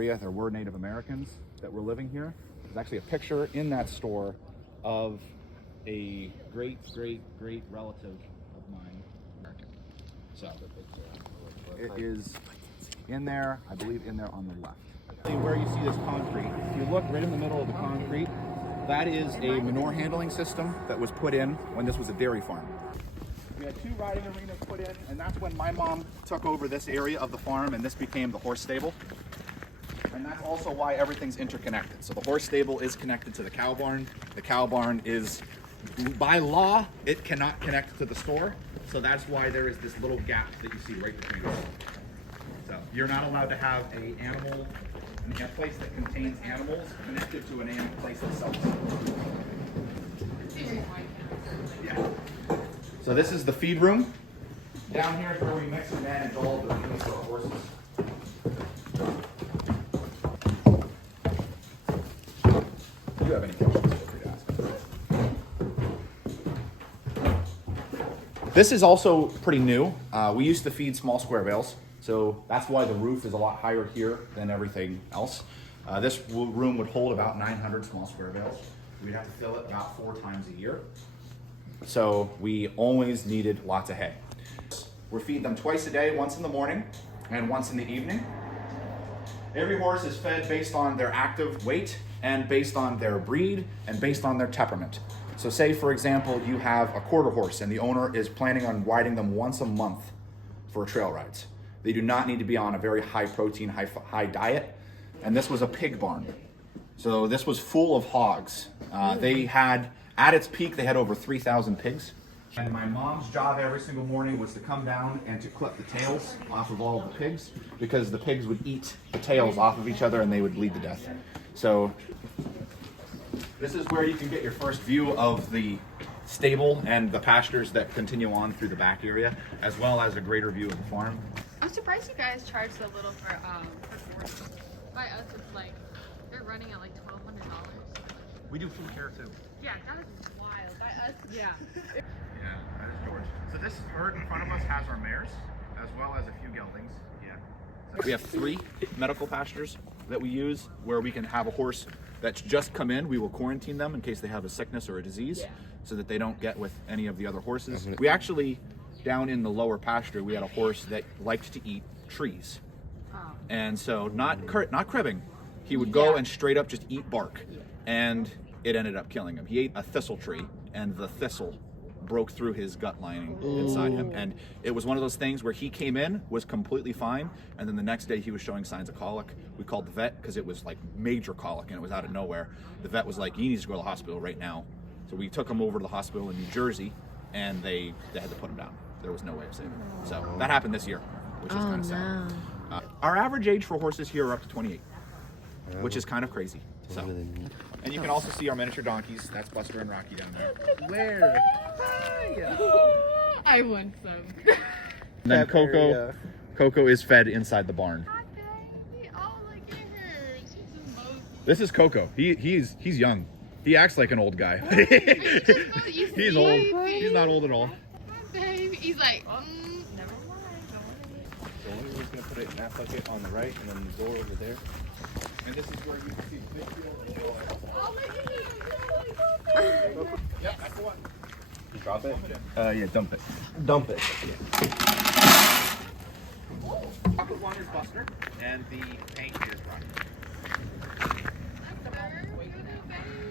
area, there were Native Americans that were living here. There's actually a picture in that store of a great relative of mine. So it is in there, I believe in there on the left. Where you see this concrete, if you look right in the middle of the concrete, that is a manure handling system that was put in when this was a dairy farm. We had 2 riding arenas put in, and that's when my mom took over this area of the farm, and this became the horse stable. And that's also why everything's interconnected. So the horse stable is connected to the cow barn. The cow barn is, by law, it cannot connect to the store. So that's why there is this little gap that you see right between us. So you're not allowed to have a place that contains animals connected to a place that sells them. Yeah. So this is the feed room. Down here is where we mix and manage all of the feed for our horses. If you have any questions, feel free to ask. This is also pretty new. We used to feed small square bales, so that's why the roof is a lot higher here than everything else. This room would hold about 900 small square bales. We'd have to fill it about 4 times a year. So we always needed lots of hay. We feed them twice a day, once in the morning and once in the evening. Every horse is fed based on their active weight and based on their breed and based on their temperament. So say, for example, you have a quarter horse and the owner is planning on riding them once a month for trail rides. They do not need to be on a very high protein, high diet. And this was a pig barn. So this was full of hogs. They had, at its peak, they had over 3,000 pigs. And my mom's job every single morning was to come down and to clip the tails off of all of the pigs, because the pigs would eat the tails off of each other and they would bleed to death. So this is where you can get your first view of the stable and the pastures that continue on through the back area, as well as a greater view of the farm. I'm surprised you guys charge so little for horses. By us, it's like they're running at like $1,200. We do food care too. Yeah, that is wild. By us, yeah. Yeah, that is George. So this herd in front of us has our mares, as well as a few geldings. Yeah. So we have 3 medical pastures that we use where we can have a horse that's just come in. We will quarantine them in case they have a sickness or a disease, so that they don't get with any of the other horses. We actually, down in the lower pasture, we had a horse that liked to eat trees. And so not cribbing, he would go and straight up just eat bark, and it ended up killing him. He ate a thistle tree, and the thistle broke through his gut lining inside him. And it was one of those things where he came in, was completely fine, and then the next day he was showing signs of colic. We called the vet because it was like major colic and it was out of nowhere. The vet was like, "You need to go to the hospital right now." So we took him over to the hospital in New Jersey, and they had to put him down. There was no way of saving him. So that happened this year, which is kind of sad. Our average age for horses here are up to 28, which is kind of crazy. So, and you can also see our miniature donkeys. That's Buster and Rocky down there. Where? I want some. And then Coco is fed inside the barn. Hi, baby. Oh, look at her. She's just mosey. This is Coco. He's young. He acts like an old guy. He's old. He's not old at all. Hi, baby. He's like, never mind. So we're just gonna put it in that bucket on the right, and then the door over there. And this is where you can see the big field and all that. Oh, look at him. Yep, that's the one. You drop it? Yeah, dump it. Dump it. Chocolate one is Buster, and the paint is Rocky.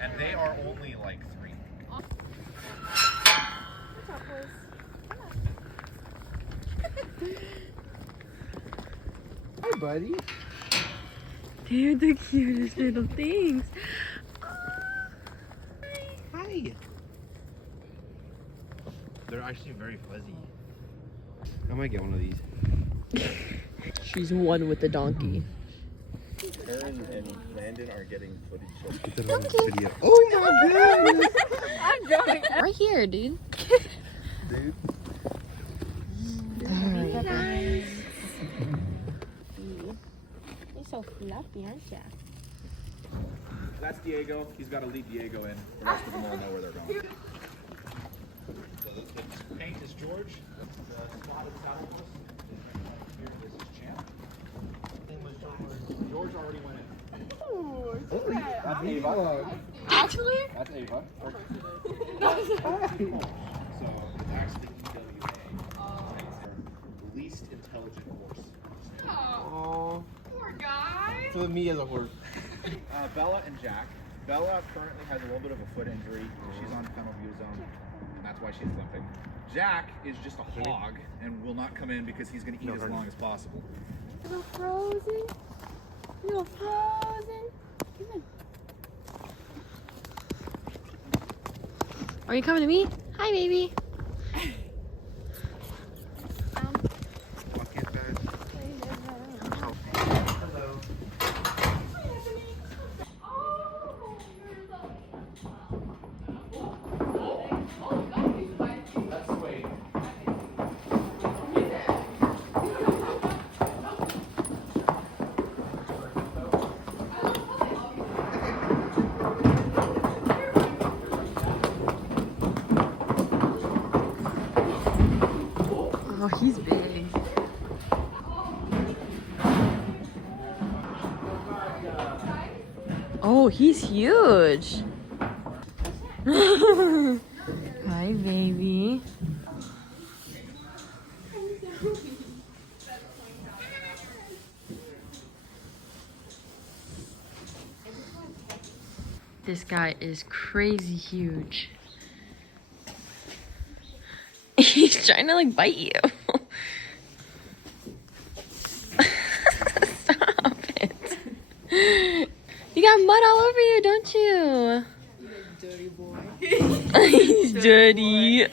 And they are only like 3. Hi, buddy. They're the cutest little things. Hi. They're actually very fuzzy. I might get one of these. She's one with the donkey. Aaron and Landon are getting footage. Let's get that on video. Oh my goodness! I'm drawing. Right here, dude. Dude. Very nice. You're so fluffy, aren't ya? That's Diego. He's got to lead Diego in. The rest of them all know where they're going. So the paint is George. The spot of the saddle horse. Here is his champ. Yours already went in. That's Ava. Actually? That's Ava. No. So it's actually EWA. Their least intelligent horse. Oh, poor guy. So me as a horse. Bella and Jack. Bella currently has a little bit of a foot injury. She's on penal view zone, and that's why she's limping. Jack is just a hog and will not come in because he's going to eat as long as possible. Little frozen. Little frozen. Come on. Are you coming to me? Hi, baby. Oh, he's big. Oh, he's huge. Hi, baby. This guy is crazy huge. He's trying to like bite you. Stop it. You got mud all over you, don't you? Dirty boy. He's dirty.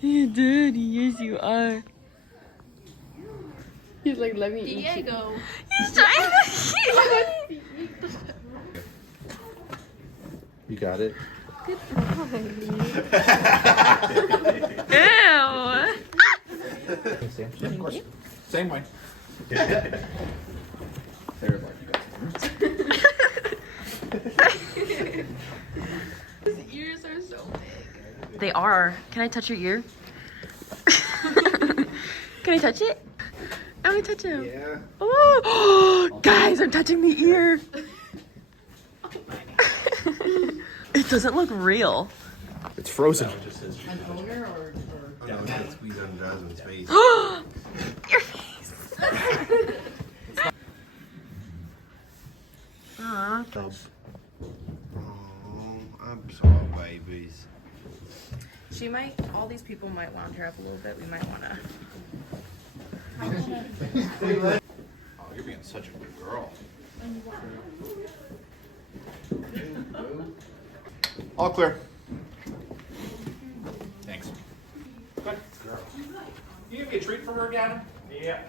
You're dirty, yes you are. He's like, let me eat you. He's trying to eat. You got it. Ew. Same way. His ears are so big. They are. Can I touch your ear? Can I touch it? I want to touch him. Yeah. Oh, guys, I'm touching the ear. It doesn't look real. It's frozen. An owner or down to squeeze on Jasmine's face. Your face. Aw. Oh, I'm sorry, babies. She might, all these people might wound her up a little bit. We might want to. Oh, you're being such a good girl. All clear. Thanks. Good girl. You give me a treat for her, Gavin? Yeah.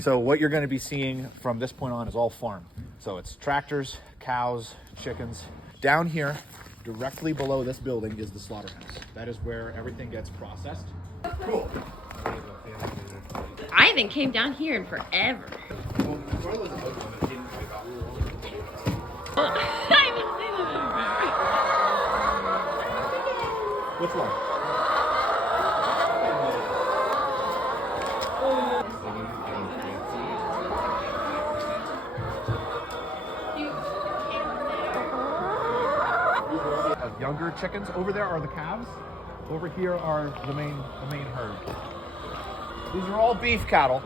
So what you're going to be seeing from this point on is all farm. So it's tractors, cows, chickens. Down here, directly below this building, is the slaughterhouse. That is where everything gets processed. Cool. I haven't came down here in forever. Which one? Younger chickens. Over there are the calves. Over here are the main herd. These are all beef cattle.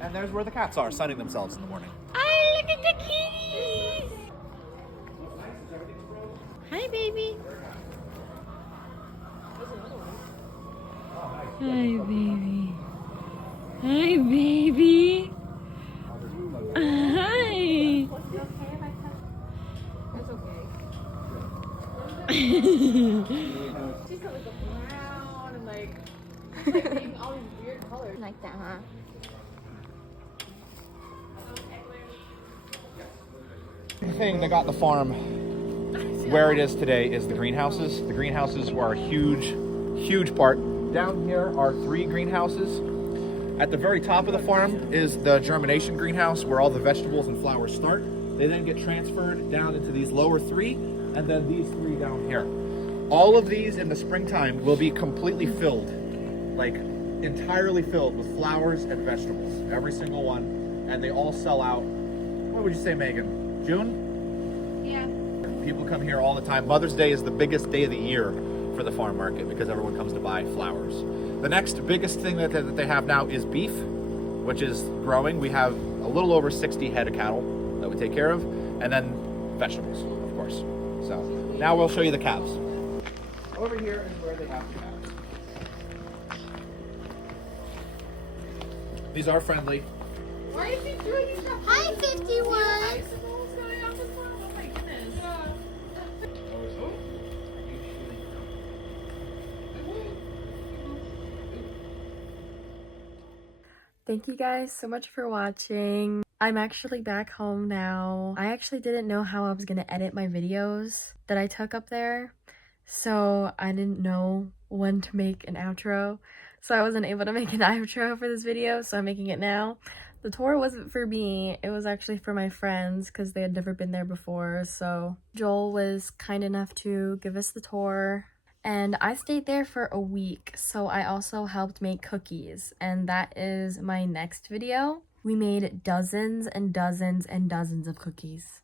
And there's where the cats are, sunning themselves in the morning. Oh, look at the kitties. Hi, baby. Hi, baby. Hi, baby. Hi. She's got like a brown and like eating all these weird colors. Like that, huh? The thing that got the farm where it is today is the greenhouses. The greenhouses were a huge part. Down here are 3 greenhouses. At the very top of the farm is the germination greenhouse where all the vegetables and flowers start. They then get transferred down into these lower 3, and then these 3 down here. All of these in the springtime will be completely filled, like entirely filled with flowers and vegetables, every single one, and they all sell out What would you say, Megan? June? Yeah. People come here all the time. Mother's Day is the biggest day of the year for the farm market because everyone comes to buy flowers. The next biggest thing that they have now is beef, which is growing. We have a little over 60 head of cattle that we take care of, and then vegetables, of course. So now we'll show you the calves. Over here is where they have the calves. These are friendly. Why is he doing his stuff? Hi, 51. Bicycles going off his farm? Oh my goodness. Thank you guys so much for watching. I'm actually back home now. I actually didn't know how I was gonna edit my videos that I took up there, so I didn't know when to make an outro. So I wasn't able to make an outro for this video, so I'm making it now. The tour wasn't for me, it was actually for my friends because they had never been there before. So Joel was kind enough to give us the tour. And I stayed there for a week, so I also helped make cookies, and that is my next video. We made dozens and dozens and dozens of cookies.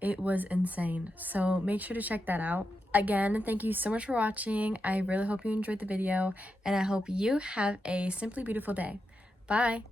It was insane, so make sure to check that out. Again, thank you so much for watching. I really hope you enjoyed the video, and I hope you have a simply beautiful day. Bye!